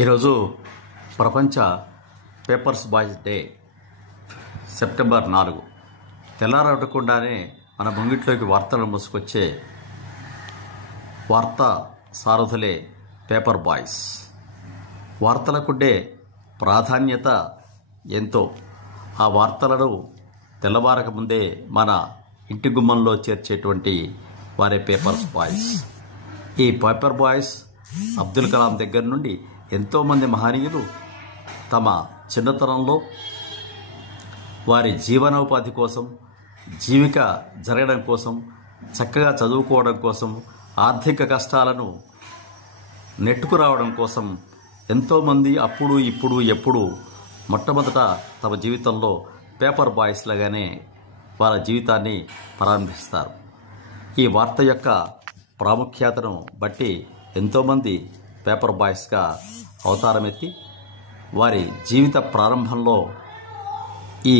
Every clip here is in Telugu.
ఈరోజు ప్రపంచ పేపర్స్ బాయ్స్ డే. సెప్టెంబర్ 4. తెల్లారవకుండానే మన ముంగిట్లోకి వార్తలను మోసుకొచ్చే వార్తా సారథులే పేపర్ బాయ్స్. వార్తలకుండే ప్రాధాన్యత ఎంతో. ఆ వార్తలను తెల్లవారక ముందే మన ఇంటి గుమ్మంలో చేర్చేటువంటి వారే పేపర్స్ బాయ్స్. ఈ పేపర్ బాయ్స్ అబ్దుల్ కలాం దగ్గర నుండి ఎంతోమంది మహనీయులు తమ చిన్నతనంలో వారి జీవనోపాధి కోసం, జీవిక జరగడం కోసం, చక్కగా చదువుకోవడం కోసం, ఆర్థిక కష్టాలను నెట్టుకురావడం కోసం ఎంతోమంది అప్పుడు ఇప్పుడు ఎప్పుడు మొట్టమొదట తమ జీవితంలో పేపర్ బాయ్స్ లాగానే వాళ్ళ జీవితాన్ని ప్రారంభిస్తారు. ఈ వార్త యొక్క ప్రాముఖ్యతను బట్టి ఎంతోమంది పేపర్ బాయ్స్గా అవతారమెత్తి వారి జీవిత ప్రారంభంలో ఈ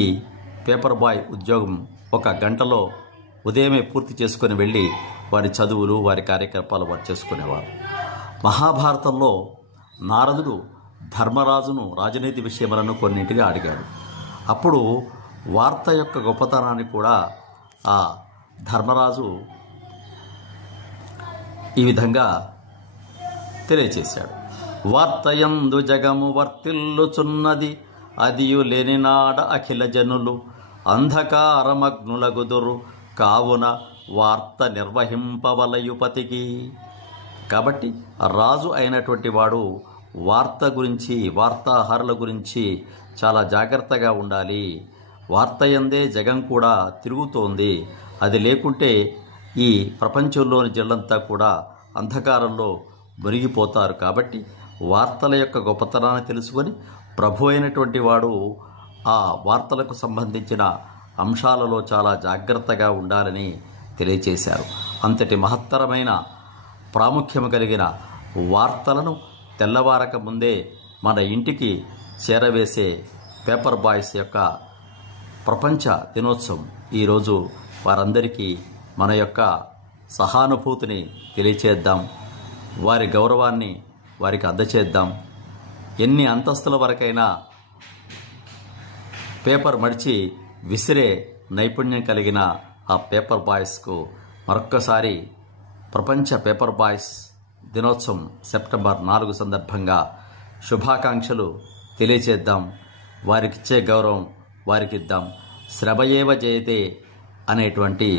పేపర్ బాయ్ ఉద్యోగం 1 గంటలో ఉదయమే పూర్తి చేసుకుని వెళ్ళి వారి చదువులు, వారి కార్యకలాపాలు వారు చేసుకునేవారు. మహాభారతంలో నారదుడు ధర్మరాజును రాజనీతి విషయములను కొన్నింటిగా అడిగాడు. అప్పుడు వార్త యొక్క గొప్పతనాన్ని కూడా ఆ ధర్మరాజు ఈ విధంగా తెలియచేశాడు. వార్తయందు జగము వర్తిల్లుచున్నది, అదియు లేని నాడ అఖిల జనులు అంధకారమగ్నులగుదురు, కావున వార్త నిర్వహింపవలయుపతికి. కాబట్టి రాజు అయినటువంటి వాడు వార్త గురించి, వార్తాహరుల గురించి చాలా జాగ్రత్తగా ఉండాలి. వార్తయందే జగం కూడా తిరుగుతోంది. అది లేకుంటే ఈ ప్రపంచంలోని జనులంతా కూడా అంధకారంలో మునిగిపోతారు. కాబట్టి వార్తల యొక్క గొప్పతనాన్ని తెలుసుకొని ప్రభు అయినటువంటి వాడు ఆ వార్తలకు సంబంధించిన అంశాలలో చాలా జాగ్రత్తగా ఉండాలని తెలియచేశారు. అంతటి మహత్తరమైన ప్రాముఖ్యం కలిగిన వార్తలను తెల్లవారక ముందే మన ఇంటికి చేరవేసే పేపర్ బాయ్స్ యొక్క ప్రపంచ దినోత్సవం. ఈరోజు వారందరికీ మన యొక్క సహానుభూతిని తెలియచేద్దాం, వారి గౌరవాన్ని వారికి అందచేద్దాం. ఎన్ని అంతస్తుల వరకైనా పేపర్ మడిచి విసిరే నైపుణ్యం కలిగిన ఆ పేపర్ బాయ్స్కు మరొక్కసారి ప్రపంచ పేపర్ బాయ్స్ దినోత్సవం సెప్టెంబర్ 4 సందర్భంగా శుభాకాంక్షలు తెలియచేద్దాం. వారికిచ్చే గౌరవం వారికిద్దాం. శ్రమయేవ జయతే అనేటువంటి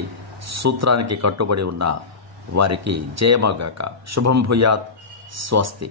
సూత్రానికి కట్టుబడి ఉన్న వారికి జయమగాక. శుభం భూయాత్. స్వస్తి.